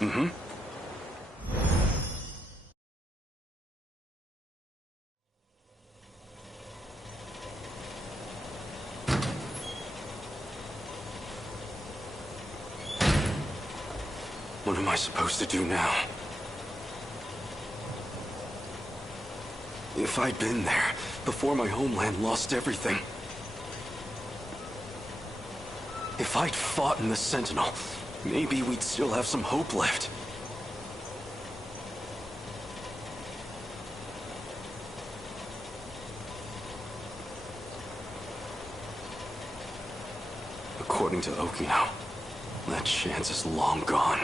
Mm-hmm. What am I supposed to do now? If I'd been there, before my homeland lost everything. If I'd fought in the Sentinel, maybe we'd still have some hope left. According to Okino, that chance is long gone.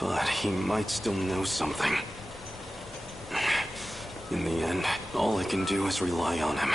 But he might still know something. In the end, all I can do is rely on him.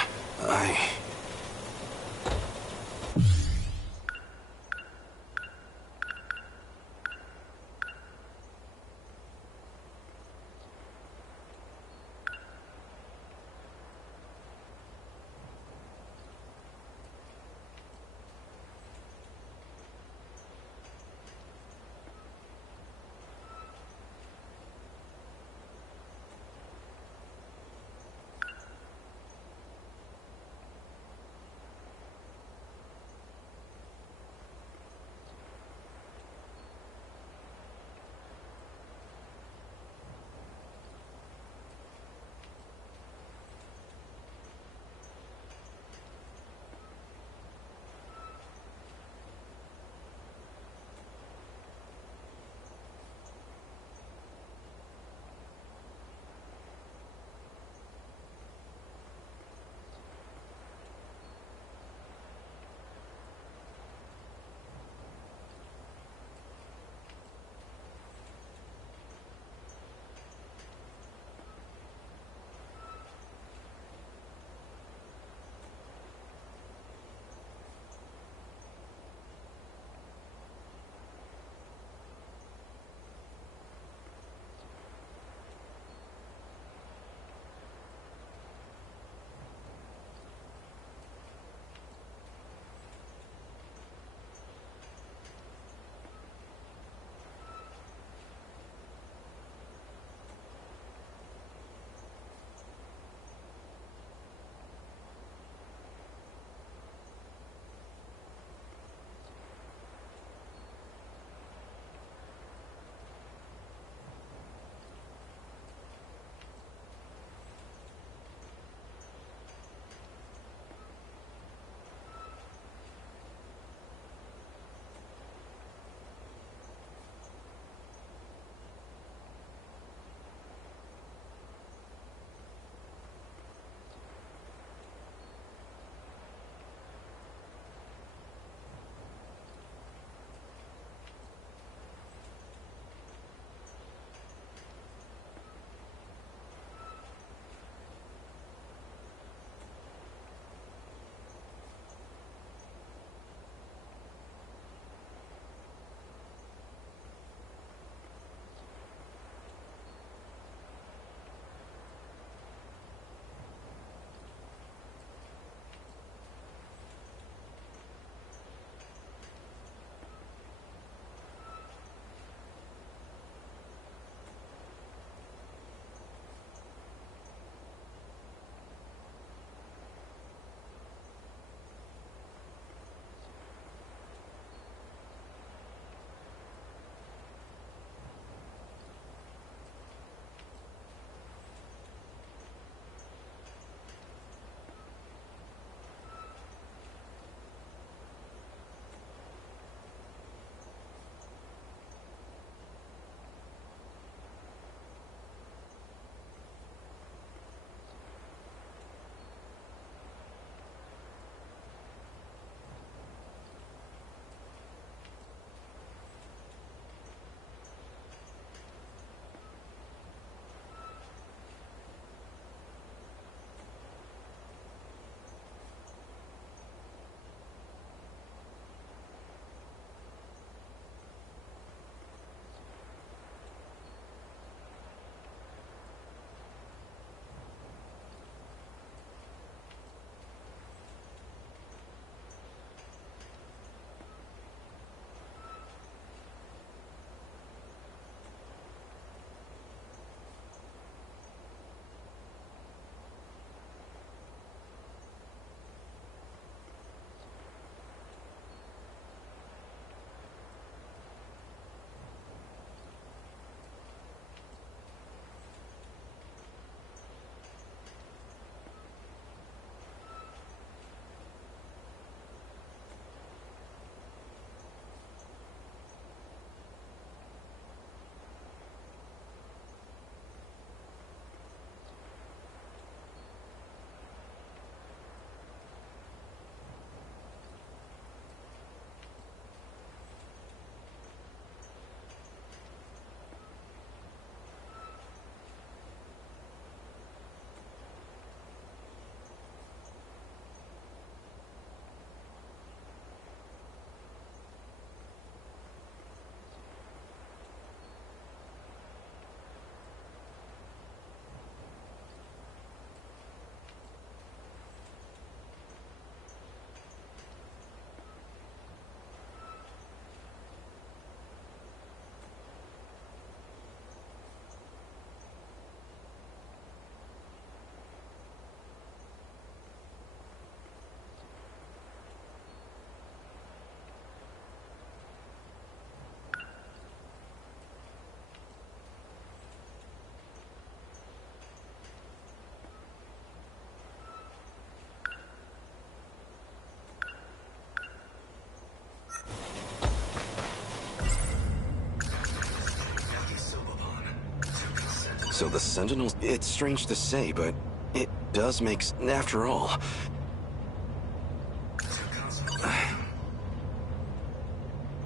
So the Sentinels... It's strange to say, but it does make... After all...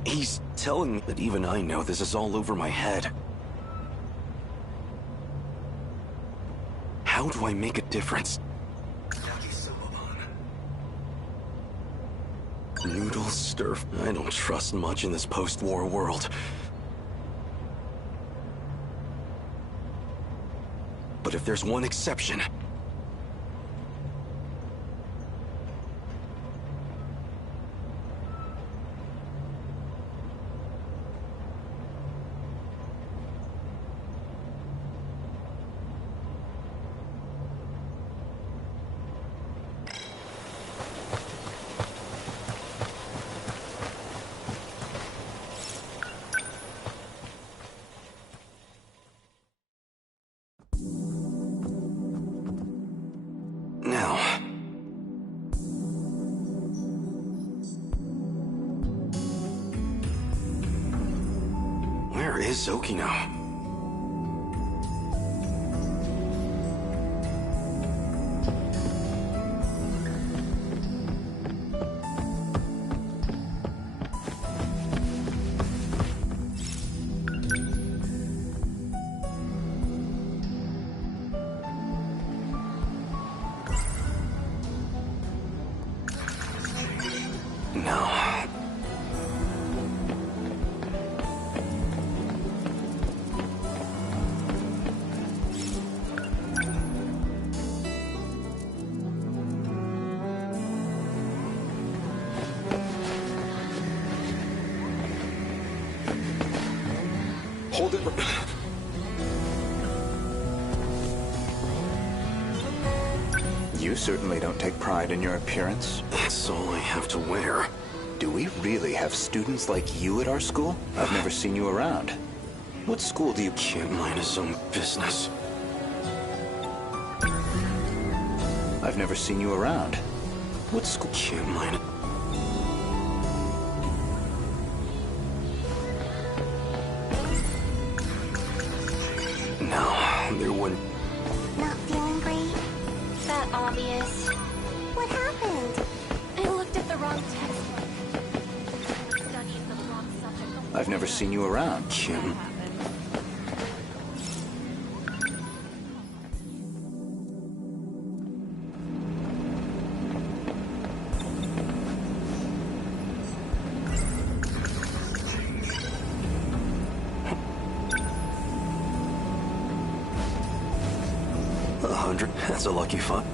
He's telling me that even I know this is all over my head. How do I make a difference? Noodles, stir... I don't trust much in this post-war world. But if there's one exception... Where is Okino? No. Hold it. You certainly don't take pride in your appearance. That's all I have to wear. Do we really have students like you at our school? I've never seen you around. What school do you... Can't mind his own business. I've never seen you around. What school... Can't mind it. No, there wouldn't... Not feeling great? That obvious. What happened? I looked at the wrong textbook. Studying the wrong subject. I've never seen you around. Kim. 100. That's a lucky find.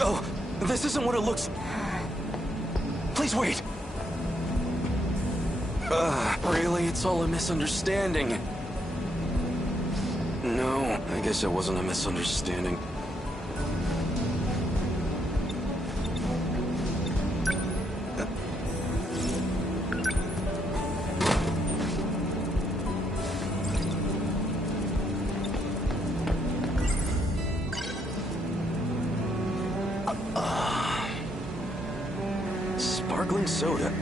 Oh, this isn't what it looks... Please wait. Really? It's all a misunderstanding. No, I guess it wasn't a misunderstanding. Sparkling soda.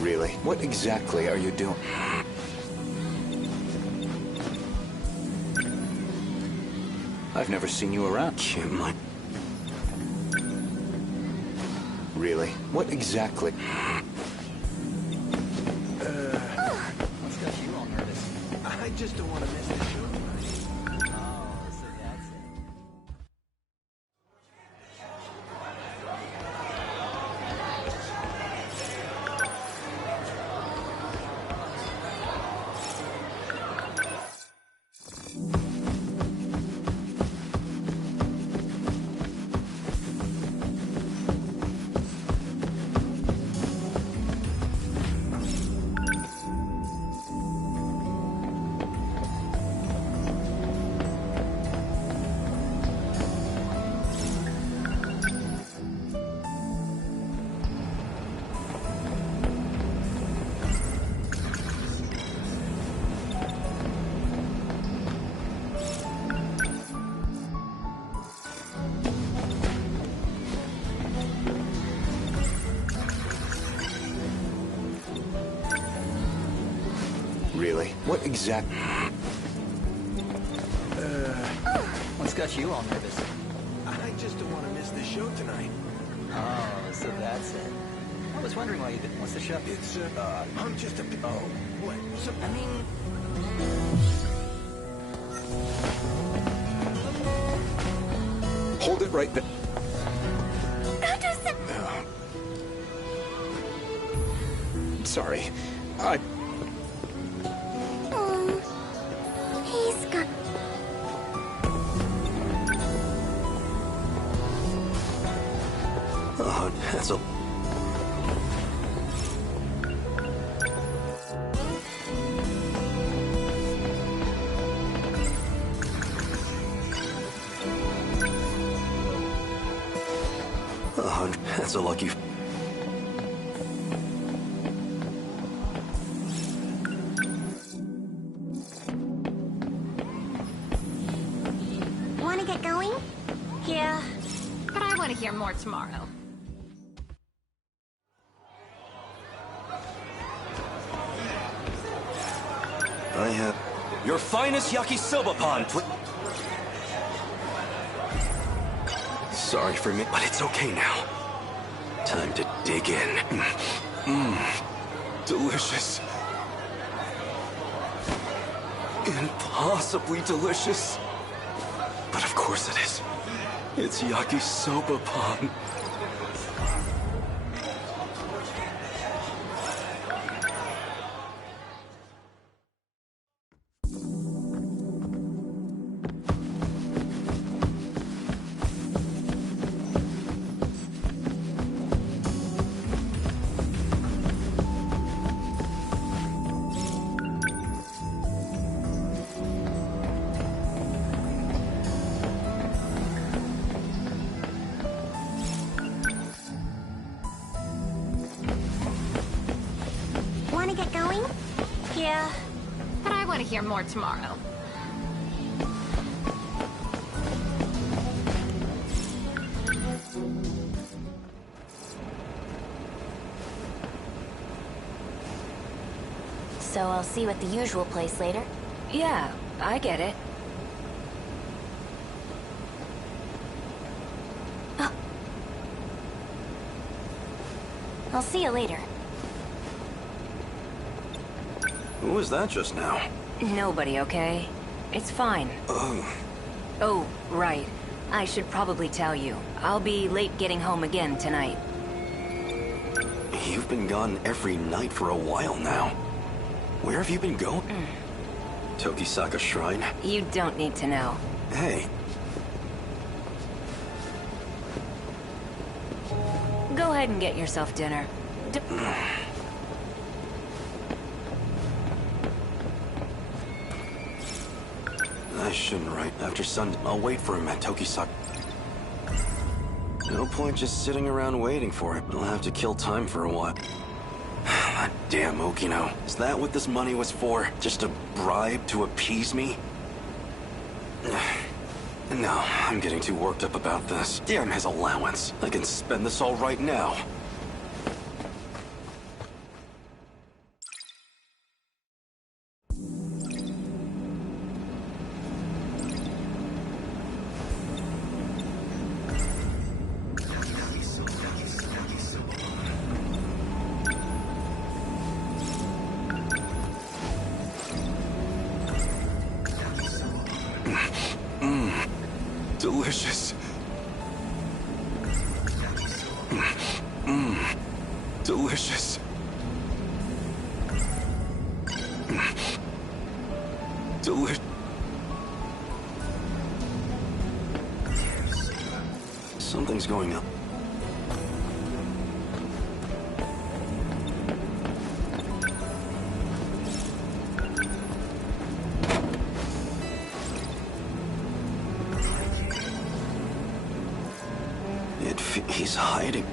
Really? What exactly are you doing? I've never seen you around. Kim, Really? What exactly? What's got you all nervous? I just don't want to miss the show. Oh, so that's it. Really? What exact... What's got you all nervous? I just don't want to miss the show tonight. Oh, so that's it. I was wondering why you didn't. What's the show? It's, I'm just a... Oh, what? So, I mean... Hold it right there. Sorry. He's got... Oh, that's a... Oh, that's a lucky... Want to get going? Yeah, but I want to hear more tomorrow. I have... Your finest yakisoba pan, please. Sorry for me, but it's okay now. Time to dig in. Delicious. Impossibly delicious. But of course it is. It's yakisoba pan. Want to get going? Yeah, but I want to hear more tomorrow. So I'll see you at the usual place later. Yeah, I get it. I'll see you later. Who was that just now? Nobody, okay? It's fine. Oh, right. I should probably tell you. I'll be late getting home again tonight. You've been gone every night for a while now. Where have you been going? Tokisaka Shrine? You don't need to know. Hey, Go ahead and get yourself dinner. I shouldn't write after sun. I'll wait for him at Tokisaka. No point just sitting around waiting for it. I'll have to kill time for a while. That damn Okino. Is that what this money was for? Just a bribe to appease me? No, I'm getting too worked up about this. Damn his allowance. I can spend this all right now. Delicious. Delicious. Delicious. Something's going up. He's hiding.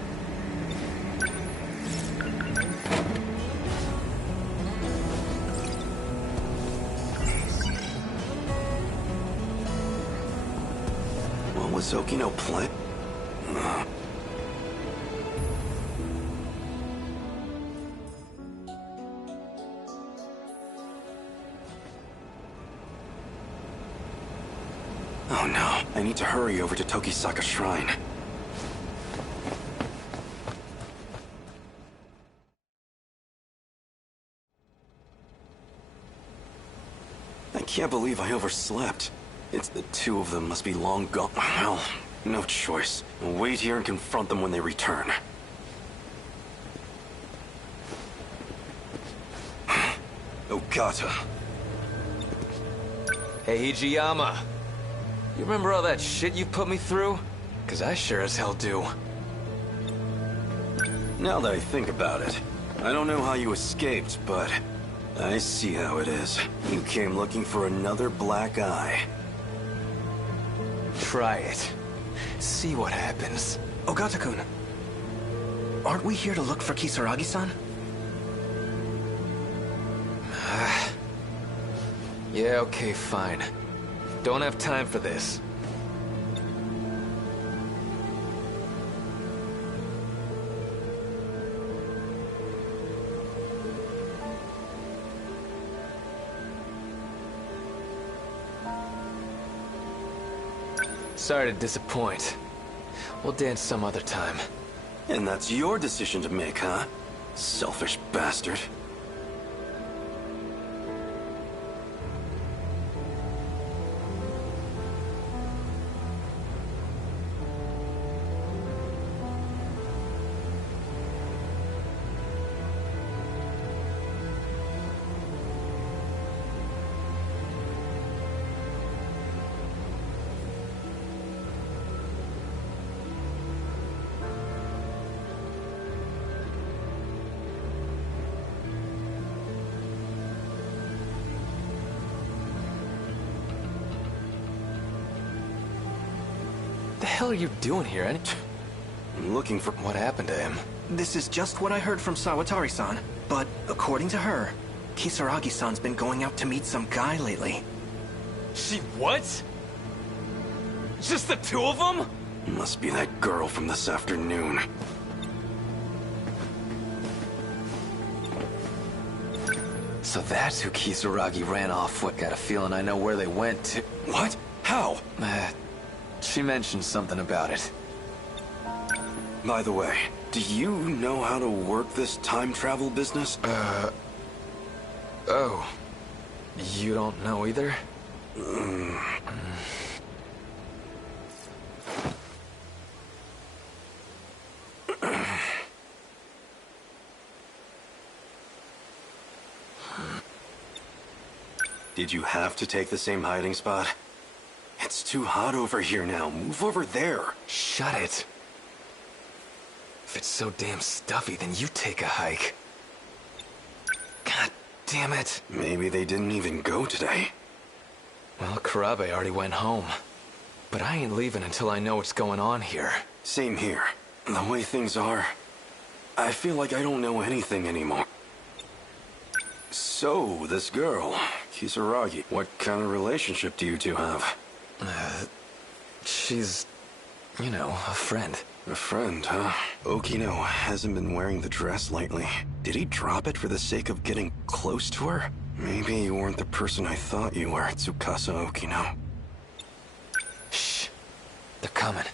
What was Okino playing? Oh no, I need to hurry over to Tokisaka Shrine. I can't believe I overslept. It's the two of them must be long gone. Well, no choice. I'll wait here and confront them when they return. Ogata. Hey, Hijiyama. You remember all that shit you put me through? 'Cause I sure as hell do. Now that I think about it, I don't know how you escaped, but I see how it is. You came looking for another black eye. Try it. See what happens. Ogata-kun, aren't we here to look for Kisaragi-san? Yeah, okay, fine. Don't have time for this. Sorry to disappoint. We'll dance some other time. And that's your decision to make, huh? Selfish bastard. The hell are you doing here? I'm looking for... What happened to him? This is just what I heard from Sawatari-san. But according to her, Kisaragi-san's been going out to meet some guy lately. She what? Just the two of them? Must be that girl from this afternoon. So that's who Kisaragi ran off with. Got a feeling I know where they went to. What? How? She mentioned something about it. By the way, do you know how to work this time travel business? Oh. You don't know either? Did you have to take the same hiding spot? It's too hot over here now. Move over there. Shut it. If it's so damn stuffy, then you take a hike. God damn it. Maybe they didn't even go today. Well, Karabe already went home. But I ain't leaving until I know what's going on here. Same here. The way things are, I feel like I don't know anything anymore. So, this girl, Kisaragi, what kind of relationship do you two have? She's, you know, a friend. A friend, huh? Okino hasn't been wearing the dress lately. Did he drop it for the sake of getting close to her? Maybe you weren't the person I thought you were, Tsukasa Okino. Shh. They're coming.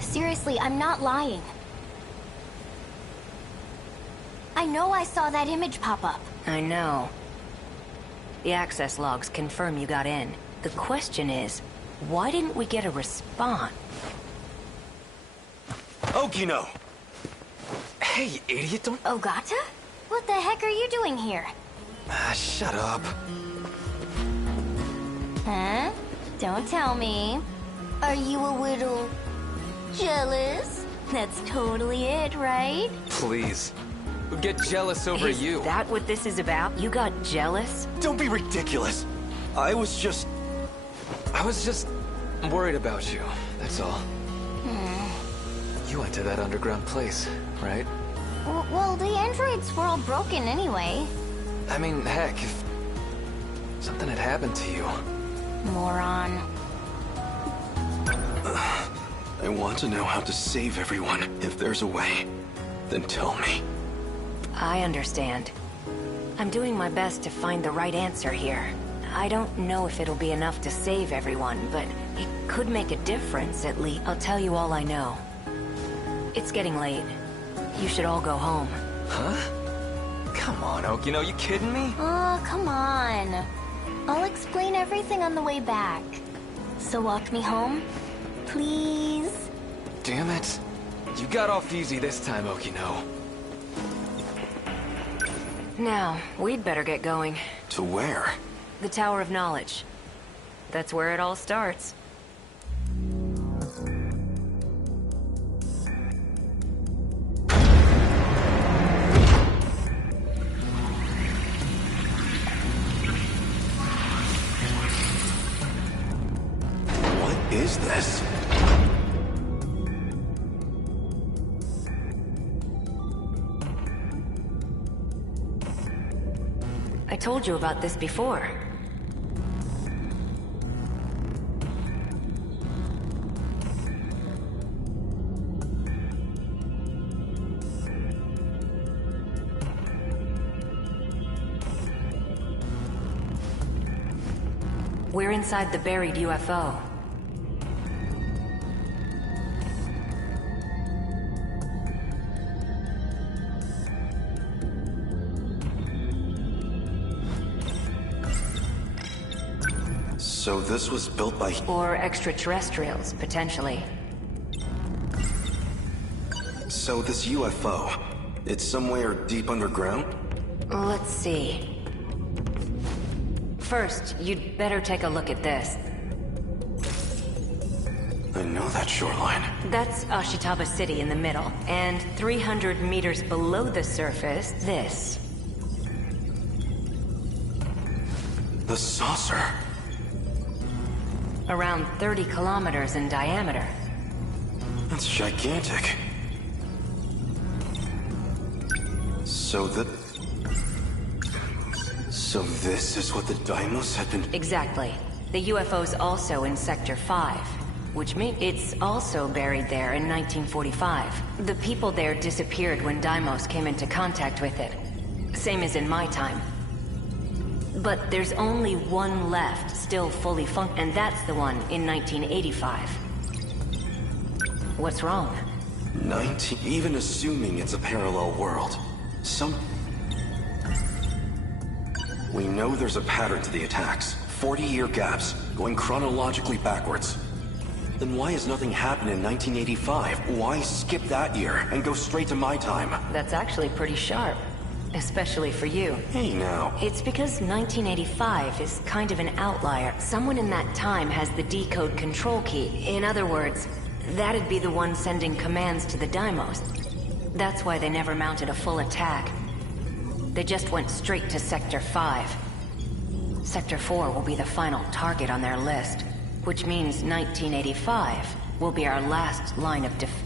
Seriously, I'm not lying. I know I saw that image pop up. I know. The access logs confirm you got in. The question is, why didn't we get a response? Okino! Hey, you idiot, don't... Ogata? What the heck are you doing here? Shut up. Huh? Don't tell me. Are you a little... jealous? That's totally it, right? Please. Get jealous over Is you. that what this is about? You got jealous? Don't be ridiculous! I was just worried about you, that's all. You went to that underground place, right? Well, the androids were all broken anyway. I mean, heck, if something had happened to you. Moron. I want to know how to save everyone. If there's a way, then tell me. I understand. I'm doing my best to find the right answer here. I don't know if it'll be enough to save everyone, but it could make a difference at least. I'll tell you all I know. It's getting late. You should all go home. Huh? Come on, Okino, you kidding me? Oh, come on. I'll explain everything on the way back. So walk me home, please? Damn it. You got off easy this time, Okino. Now, we'd better get going. To where? The Tower of Knowledge. That's where it all starts. What is this? I told you about this before. We're inside the buried UFO. So this was built by... Or extraterrestrials, potentially. So this UFO, it's somewhere deep underground? Let's see. First, you'd better take a look at this. I know that shoreline. That's Ashitaba City in the middle. And 300 meters below the surface, this. The saucer. Around 30 kilometers in diameter. That's gigantic. So this is what the Deimos had been... Exactly. The UFO's also in Sector 5, which means it's also buried there in 1945. The people there disappeared when Deimos came into contact with it. Same as in my time. But there's only one left, still fully and that's the one in 1985. What's wrong? 19... Even assuming it's a parallel world, we know there's a pattern to the attacks. 40-year gaps, going chronologically backwards. Then why has nothing happened in 1985? Why skip that year and go straight to my time? That's actually pretty sharp. Especially for you. Hey now. It's because 1985 is kind of an outlier. Someone in that time has the decode control key. In other words, that'd be the one sending commands to the Deimos. That's why they never mounted a full attack. They just went straight to Sector 5. Sector 4 will be the final target on their list, which means 1985 will be our last line of defense.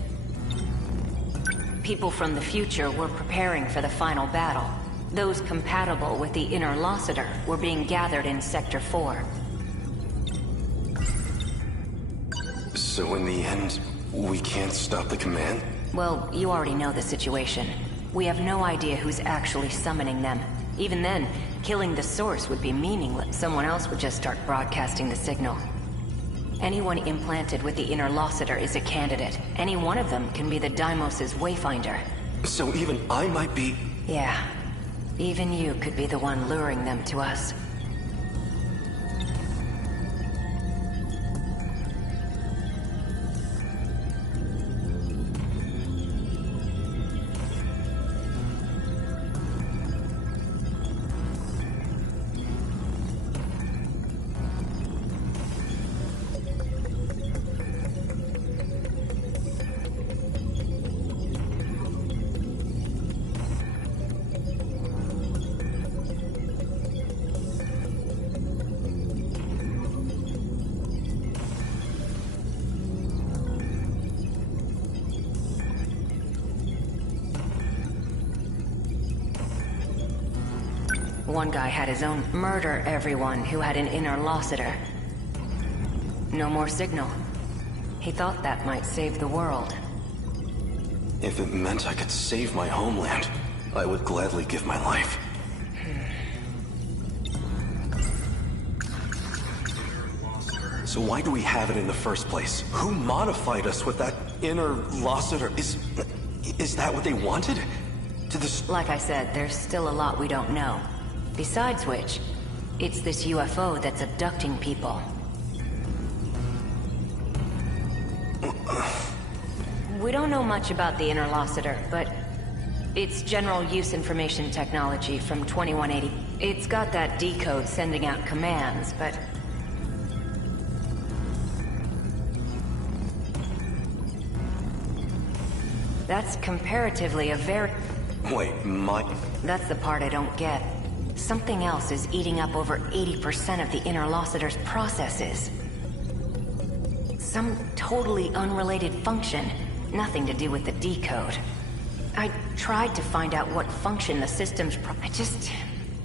People from the future were preparing for the final battle. Those compatible with the inner Lossiter were being gathered in Sector 4. So in the end, we can't stop the command? Well, you already know the situation. We have no idea who's actually summoning them. Even then, killing the source would be meaningless. Someone else would just start broadcasting the signal. Anyone implanted with the inner Lossiter is a candidate. Any one of them can be the Deimos' wayfinder. So even I might be... Yeah. Even you could be the one luring them to us. One guy had his own murder everyone who had an inner Lossiter. No more signal. He thought that might save the world. If it meant I could save my homeland, I would gladly give my life. So why do we have it in the first place? Who modified us with that inner Lossiter? Is that what they wanted? To this... Like I said, there's still a lot we don't know. Besides which, it's this UFO that's abducting people. We don't know much about the inner Lossiter, but it's general use information technology from 2180. It's got that decode sending out commands, but... That's comparatively a very... Wait, That's the part I don't get. Something else is eating up over 80% of the inner Lossiter's processes. Some totally unrelated function. Nothing to do with the decode. I tried to find out what function the system's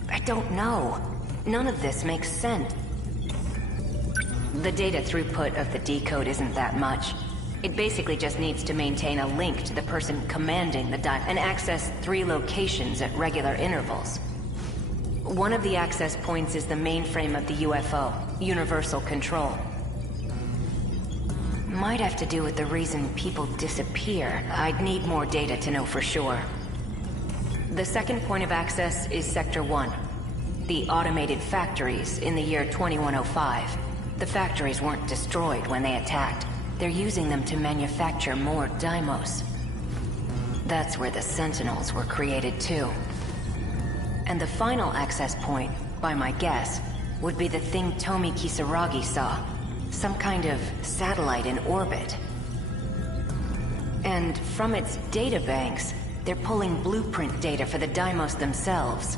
I don't know. None of this makes sense. The data throughput of the decode isn't that much. It basically just needs to maintain a link to the person commanding the and access 3 locations at regular intervals. One of the access points is the mainframe of the UFO, Universal Control. Might have to do with the reason people disappear. I'd need more data to know for sure. The second point of access is Sector 1. The automated factories in the year 2105. The factories weren't destroyed when they attacked. They're using them to manufacture more Deimos. That's where the Sentinels were created too. And the final access point, by my guess, would be the thing Tomi Kisaragi saw. Some kind of satellite in orbit. And from its databanks, they're pulling blueprint data for the Deimos themselves.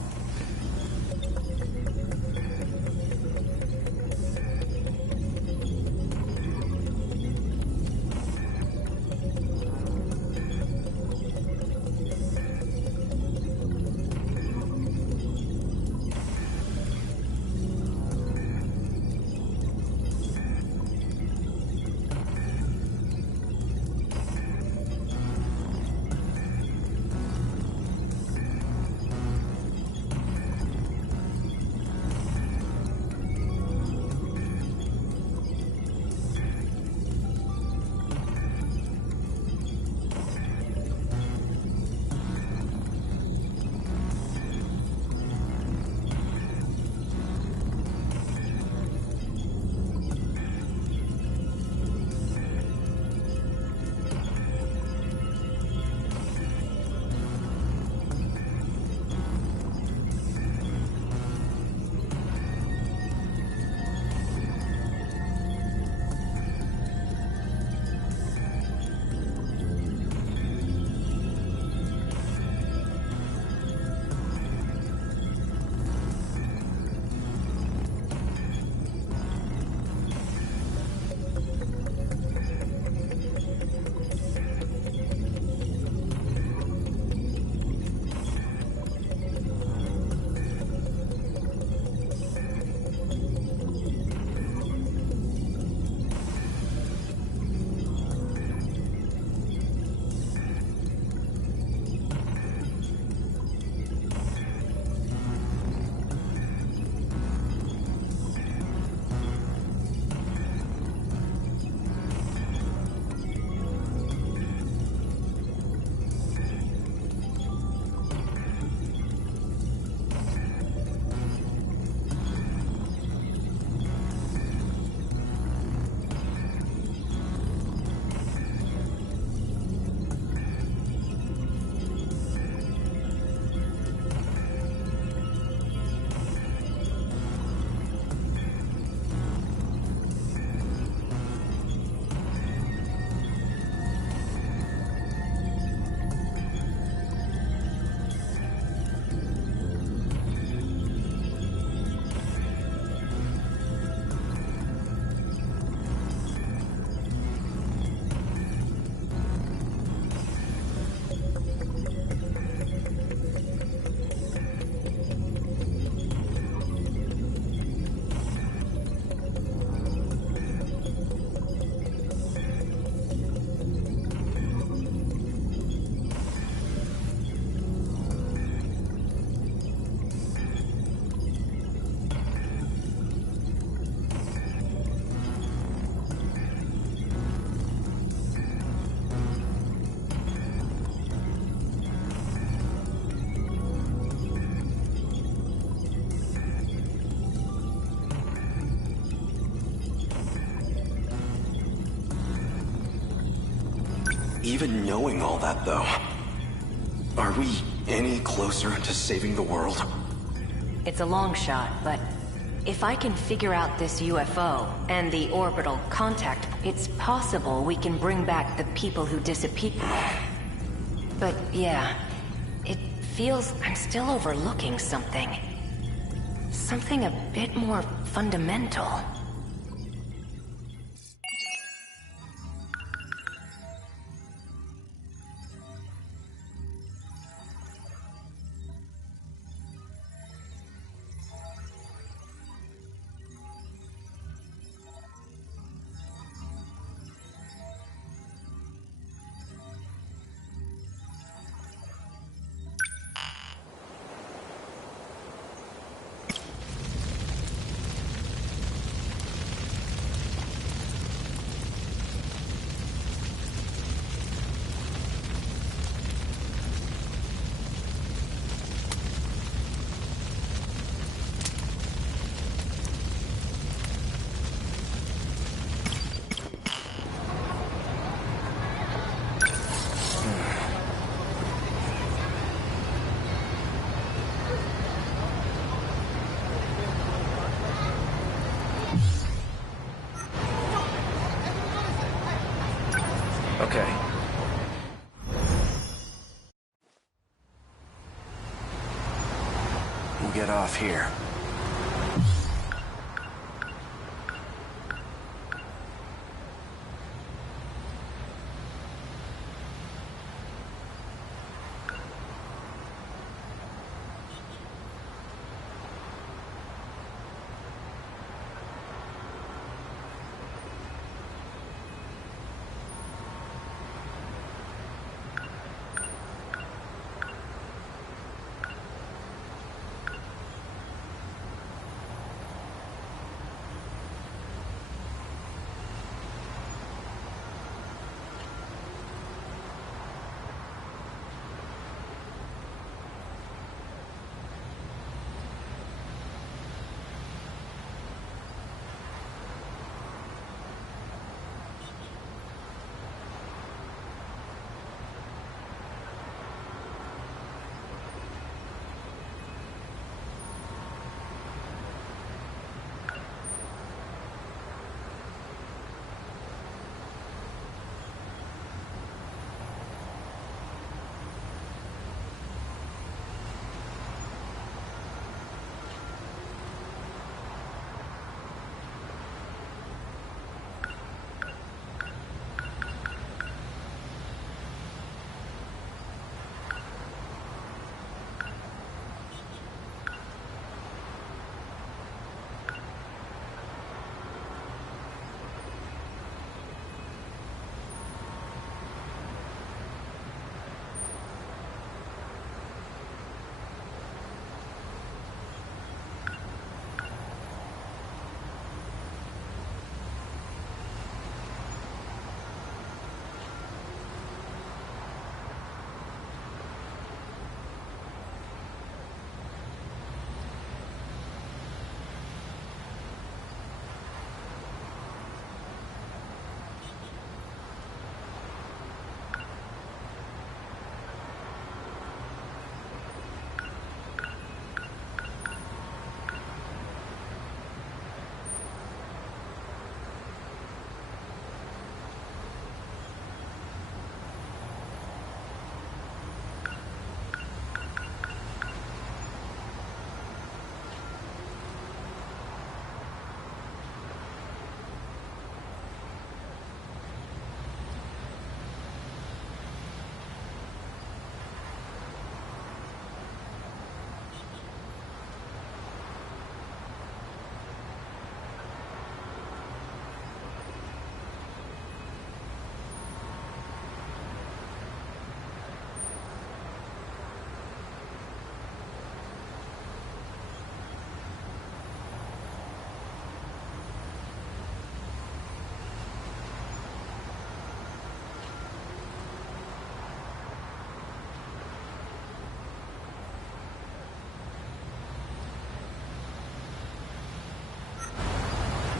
Even knowing all that, though, are we any closer to saving the world? It's a long shot, but if I can figure out this UFO and the orbital contact, it's possible we can bring back the people who disappeared. But yeah, it feels I'm still overlooking something. Something a bit more fundamental. Okay. We'll get off here.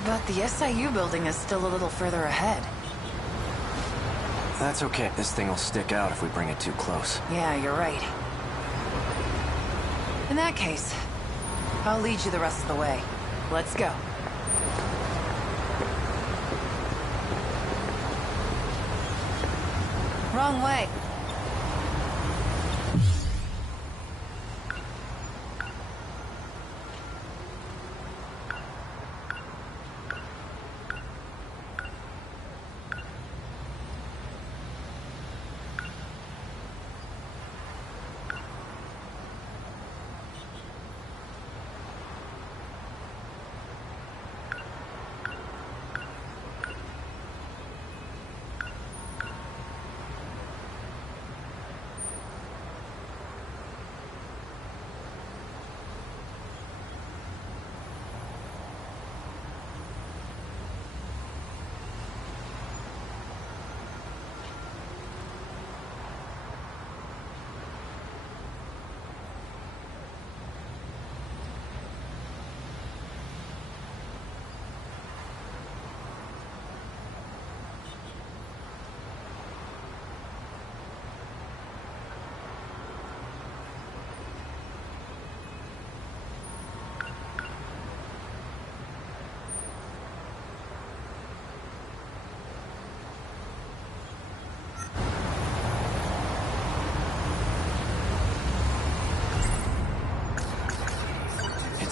But the SIU building is still a little further ahead. That's okay. This thing will stick out if we bring it too close. Yeah, you're right. In that case, I'll lead you the rest of the way. Let's go. Wrong way.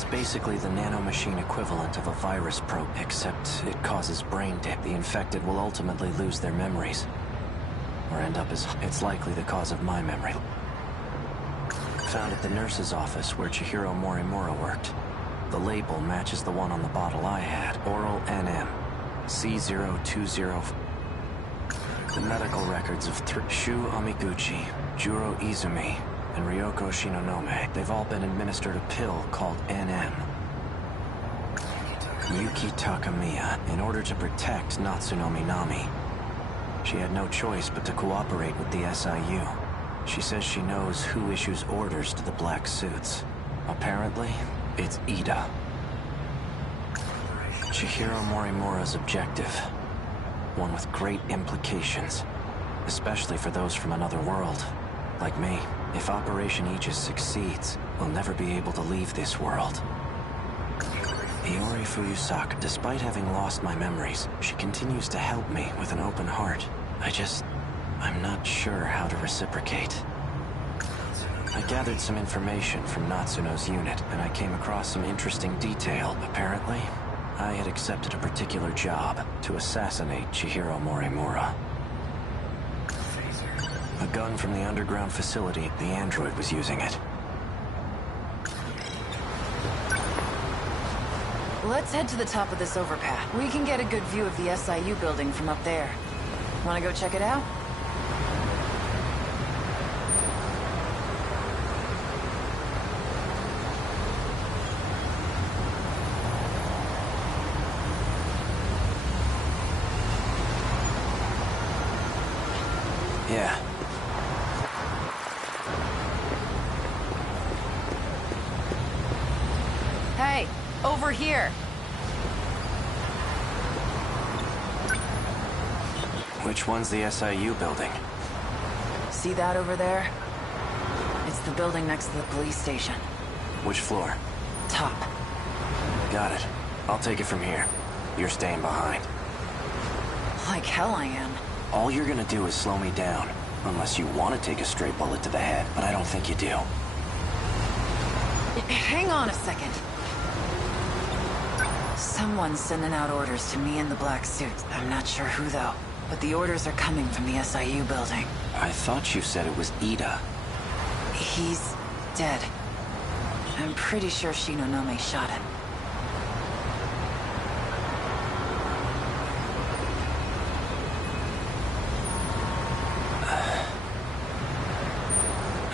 Basically the nanomachine equivalent of a virus probe, except it causes brain damage. The infected will ultimately lose their memories. Or end up as... It's likely the cause of my memory. Found at the nurse's office where Chihiro Morimura worked. The label matches the one on the bottle I had. Oral NM. C020... The medical records of Shu Amiguchi, Juro Izumi, and Ryoko Shinonome. They've all been administered a pill called NM. Yuki Takamiya, in order to protect Natsuno Minami. She had no choice but to cooperate with the SIU. She says she knows who issues orders to the black suits. Apparently, it's Ida. Chihiro Morimura's objective. One with great implications. Especially for those from another world. Like me. If Operation Aegis succeeds, we'll never be able to leave this world. Iori Fuyusaka, despite having lost my memories, she continues to help me with an open heart. I'm not sure how to reciprocate. I gathered some information from Natsuno's unit, and I came across some interesting detail. Apparently, I had accepted a particular job to assassinate Chihiro Morimura. A gun from the underground facility, the android was using it. Let's head to the top of this overpass. We can get a good view of the SIU building from up there. Wanna go check it out? Yeah. Hey, over here! Which one's the SIU building? See that over there? It's the building next to the police station. Which floor? Top. Got it. I'll take it from here. You're staying behind. Like hell I am. All you're gonna do is slow me down. Unless you want to take a straight bullet to the head, but I don't think you do. Hang on a second. Someone's sending out orders to me in the black suit. I'm not sure who, though. But the orders are coming from the SIU building. I thought you said it was Ida. He's dead. I'm pretty sure Shinonome shot him.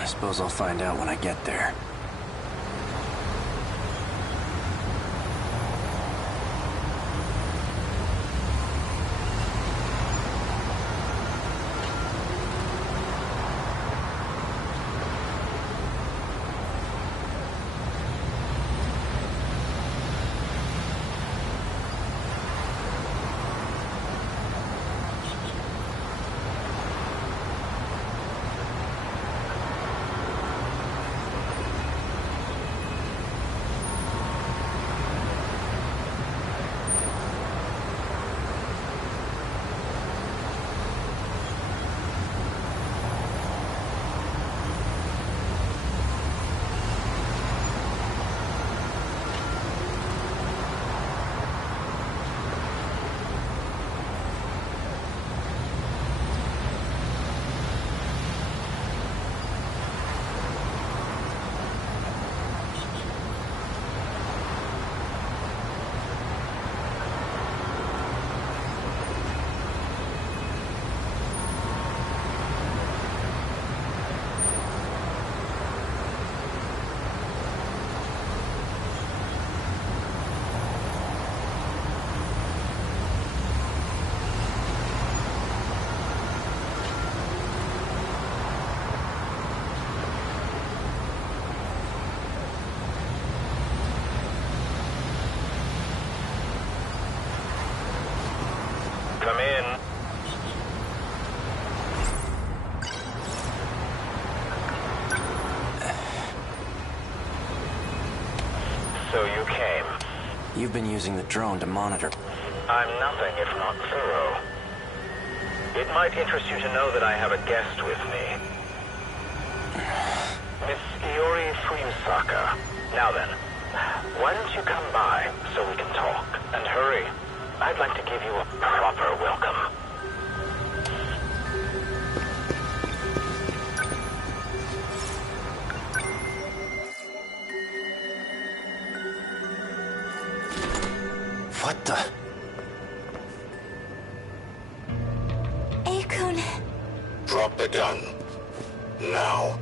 I suppose I'll find out when I get there. You've been using the drone to monitor. I'm nothing if not thorough. It might interest you to know that I have a guest with me. Miss Iori Fuyusaka. Now then, why don't you come by so we can talk? And hurry. I'd like to give you a proper welcome. What the? Akun. Drop the gun. Now.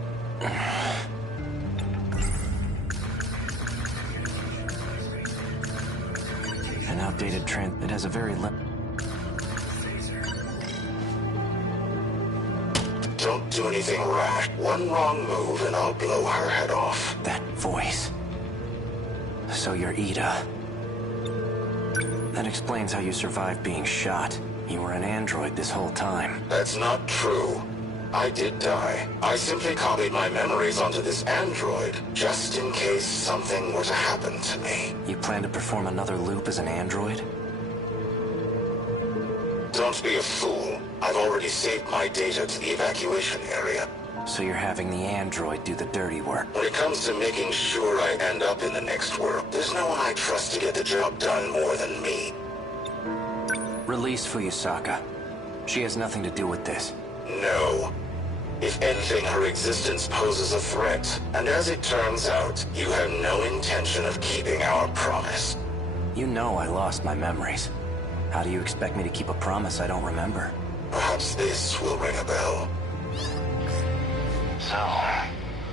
An outdated it has a very Don't do anything rash. One wrong move and I'll blow her head off. That voice. So you're Ida. That explains how you survived being shot. You were an android this whole time. That's not true. I did die. I simply copied my memories onto this android, just in case something were to happen to me. You plan to perform another loop as an android? Don't be a fool. I've already saved my data to the evacuation area. So you're having the android do the dirty work. When it comes to making sure I end up in the next world, there's no one I trust to get the job done more than me. Release Fuyusaka. She has nothing to do with this. No. If anything, her existence poses a threat. And as it turns out, you have no intention of keeping our promise. You know I lost my memories. How do you expect me to keep a promise I don't remember? Perhaps this will ring a bell. So,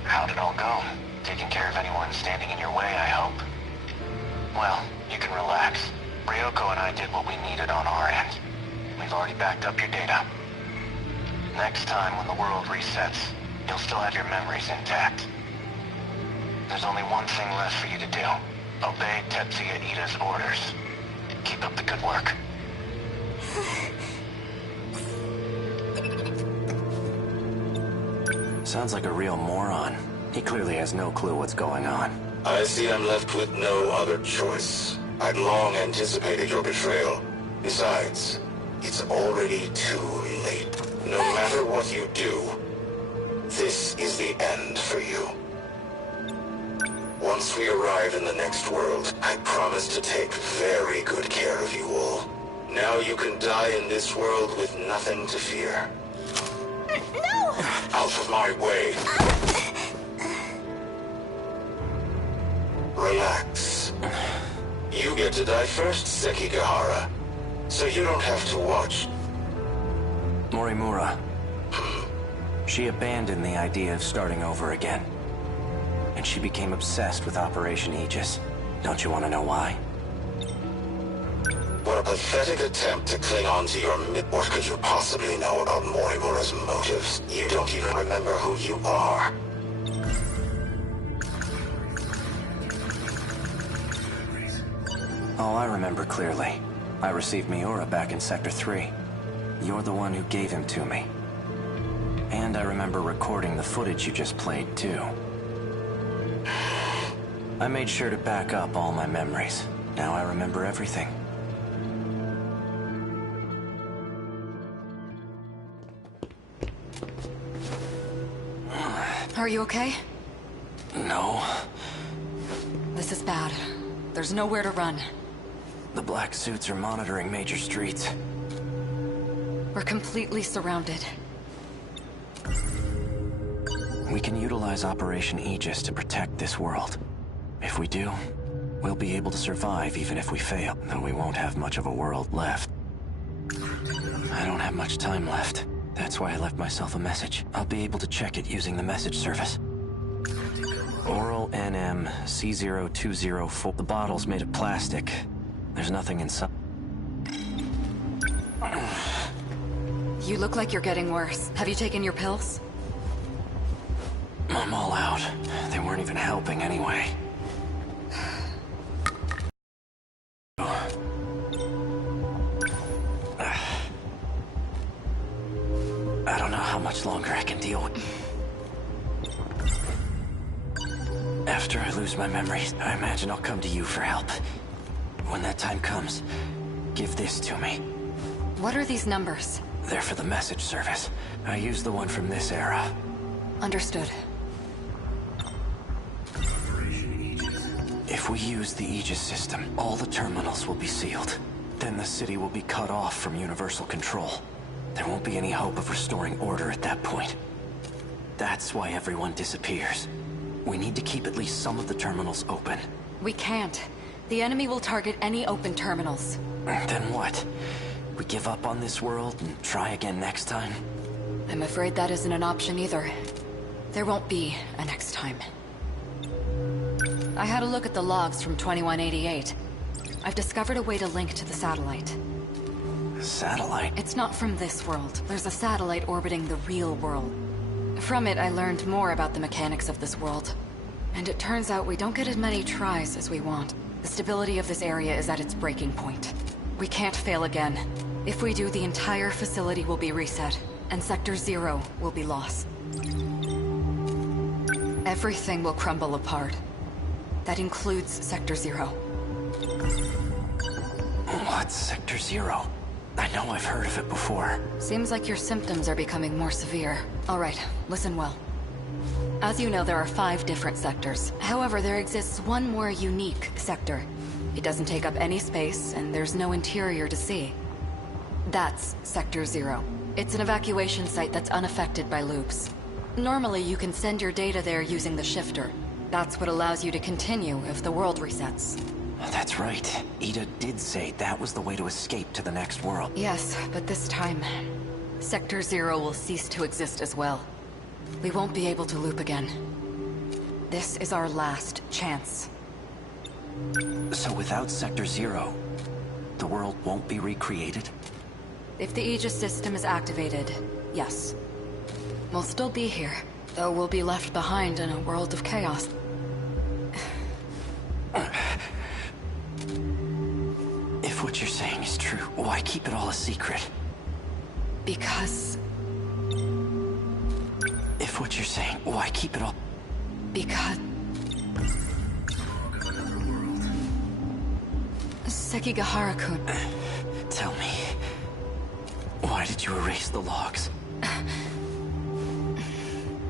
how'd it all go? Taking care of anyone standing in your way, I hope? Well, you can relax. Ryoko and I did what we needed on our end. We've already backed up your data. Next time when the world resets, you'll still have your memories intact. There's only one thing left for you to do. Obey Tetsuya Ida's orders. Keep up the good work. Sounds like a real moron. He clearly has no clue what's going on. I see I'm left with no other choice. I'd long anticipated your betrayal. Besides, it's already too late. No matter what you do, this is the end for you. Once we arrive in the next world, I promise to take very good care of you all. Now you can die in this world with nothing to fear. No! Out of my way. Relax. You get to die first, Sekigahara. So you don't have to watch. Morimura. She abandoned the idea of starting over again. And she became obsessed with Operation Aegis. Don't you want to know why? What a pathetic attempt to cling on to your myth. What could you possibly know about Morimura's motives? You don't even remember who you are. Oh, I remember clearly. I received Miura back in Sector 3. You're the one who gave him to me. And I remember recording the footage you just played, too. I made sure to back up all my memories. Now I remember everything. Are you okay? No. This is bad. There's nowhere to run. The black suits are monitoring major streets. We're completely surrounded. We can utilize Operation Aegis to protect this world. If we do, we'll be able to survive even if we fail, though we won't have much of a world left. I don't have much time left. That's why I left myself a message. I'll be able to check it using the message service. Oral NM C0204. The bottle's made of plastic. There's nothing inside. You look like you're getting worse. Have you taken your pills? I'm all out. They weren't even helping anyway. I don't know how much longer I can deal with. After I lose my memories, I imagine I'll come to you for help. When that time comes, give this to me. What are these numbers? They're for the message service. I use the one from this era. Understood. If we use the Aegis system, all the terminals will be sealed. Then the city will be cut off from universal control. There won't be any hope of restoring order at that point. That's why everyone disappears. We need to keep at least some of the terminals open. We can't. The enemy will target any open terminals. Then what? We give up on this world and try again next time? I'm afraid that isn't an option either. There won't be a next time. I had a look at the logs from 2188. I've discovered a way to link to the satellite. Satellite? It's not from this world. There's a satellite orbiting the real world. From it, I learned more about the mechanics of this world. And it turns out we don't get as many tries as we want. The stability of this area is at its breaking point. We can't fail again. If we do, the entire facility will be reset, and Sector 0 will be lost. Everything will crumble apart. That includes Sector 0. What's Sector 0? I know I've heard of it before. Seems like your symptoms are becoming more severe. All right, listen well. As you know, there are 5 different sectors. However, there exists one more unique sector. It doesn't take up any space, and there's no interior to see. That's Sector 0. It's an evacuation site that's unaffected by loops. Normally, you can send your data there using the shifter. That's what allows you to continue if the world resets. That's right. Ida did say that was the way to escape to the next world. Yes, but this time, Sector 0 will cease to exist as well. We won't be able to loop again. This is our last chance. So without Sector 0, the world won't be recreated? If the Aegis system is activated, yes. We'll still be here, though we'll be left behind in a world of chaos. If what you're saying is true, why keep it all a secret? Because... If what you're saying, why keep it all... Because... Sekigahara-kun. Tell me, why did you erase the logs?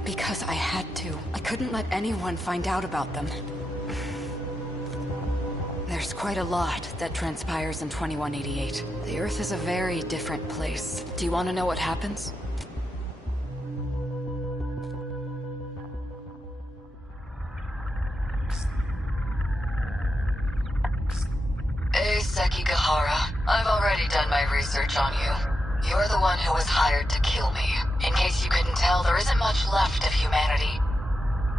Because I had to. I couldn't let anyone find out about them. There's quite a lot that transpires in 2188. The Earth is a very different place. Do you want to know what happens? Hey, Sekigahara. I've already done my research on you. You're the one who was hired to kill me. In case you couldn't tell, there isn't much left of humanity.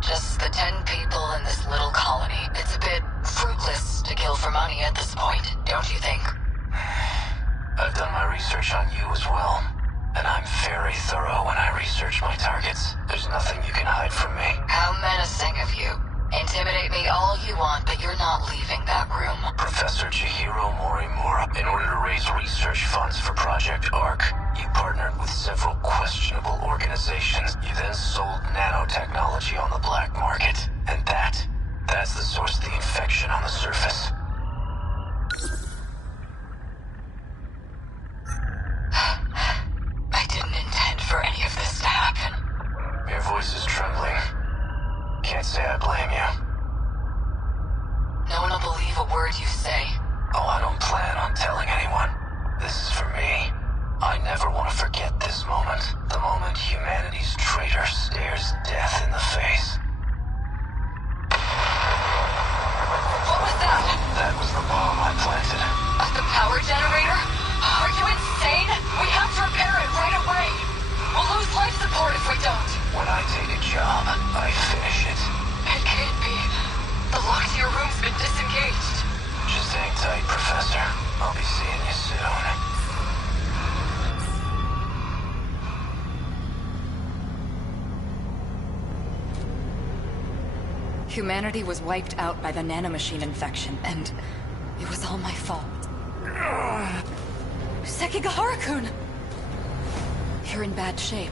Just the 10 people in this little colony. It's a bit fruitless to kill for money at this point, don't you think? I've done my research on you as well. And I'm very thorough when I research my targets. There's nothing you can hide from me. How menacing of you. Intimidate me all you want, but you're not leaving that room. Professor Chihiro Morimura, in order to raise research funds for Project ARC, you partnered with several questionable organizations. You then sold nanotechnology on the black market. And that's the source of the infection on the surface. I didn't intend for any of this to happen. Your voice is trembling. Can't say I blame you. No one will believe a word you say. Oh, I don't plan on telling anyone. This is for me. I never want to forget this moment. The moment humanity's traitor stares death in the face. What was that? That was the bomb I planted. The power generator? Are you insane? We have to repair it right away. We'll lose life support if we don't. When I take a job, I finish it. It can't be. The lock to your room's been disengaged. Just hang tight, Professor. I'll be seeing you soon. Humanity was wiped out by the nanomachine infection, and it was all my fault. Sekigahara-kun! You're in bad shape.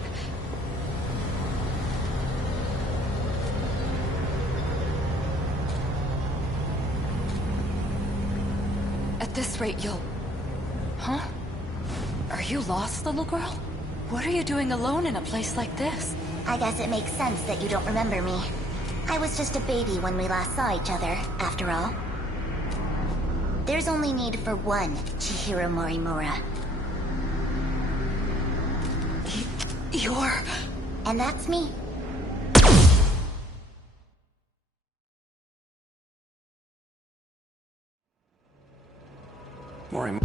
At this rate, you'll... Huh? Are you lost, little girl? What are you doing alone in a place like this? I guess it makes sense that you don't remember me. I was just a baby when we last saw each other, after all. There's only need for one Chihiro Morimura. You're... And that's me. Mori...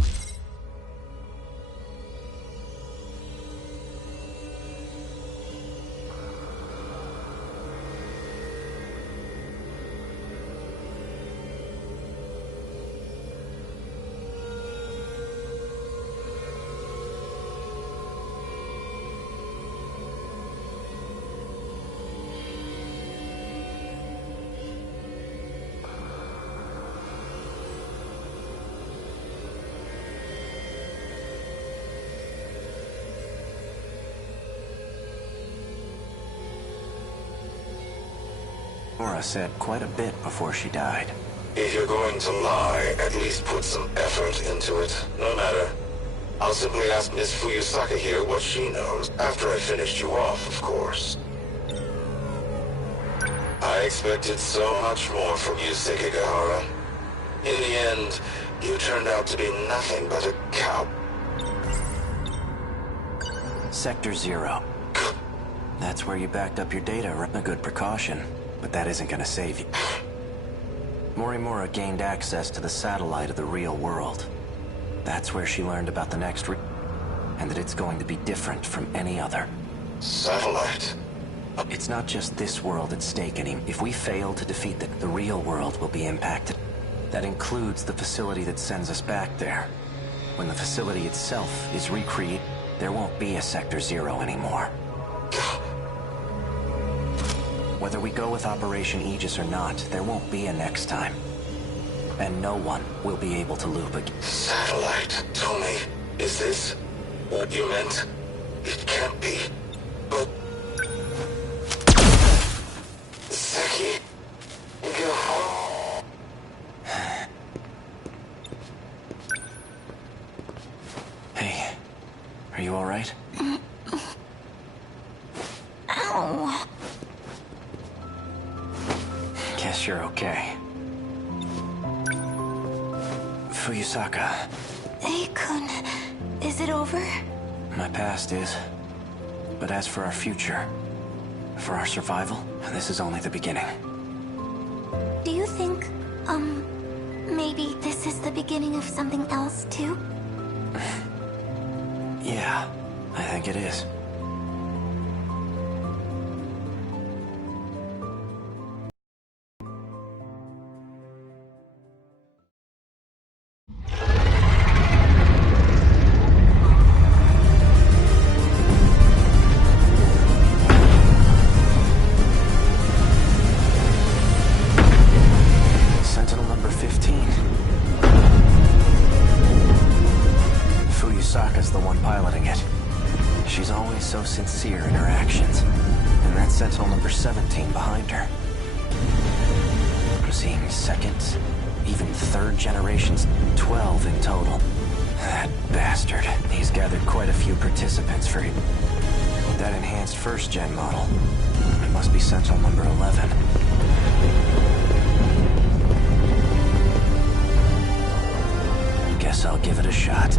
Nora said quite a bit before she died. If you're going to lie, at least put some effort into it. No matter. I'll simply ask Miss Fuyusaka here what she knows, after I finished you off, of course. I expected so much more from you, Sekigahara. In the end, you turned out to be nothing but a cow. Sector 0. That's where you backed up your data, a good precaution. But that isn't gonna save you. Morimura gained access to the satellite of the real world. That's where she learned about the next and that it's going to be different from any other. Satellite? It's not just this world at stake anymore. If we fail to defeat the real world will be impacted. That includes the facility that sends us back there. When the facility itself is recreated, there won't be a Sector 0 anymore. Whether we go with Operation Aegis or not, there won't be a next time. And no one will be able to loop again. Satellite, Tommy, is this what you meant? It can't be. But... Seki... Go... Hey, are you alright? Ow. Guess you're okay. Fuyusaka. Ei-kun, is it over? My past is. But as for our future, for our survival, this is only the beginning. Do you think, maybe this is the beginning of something else, too? Yeah, I think it is. Sentinel number 15. Fuyusaka's the one piloting it. She's always so sincere in her actions. And that's Sentinel number 17 behind her. I'm seeing second, even third generations, 12 in total. That bastard. He's gathered quite a few participants for him. That enhanced first-gen model. It must be Sentinel number 11. Guess I'll give it a shot.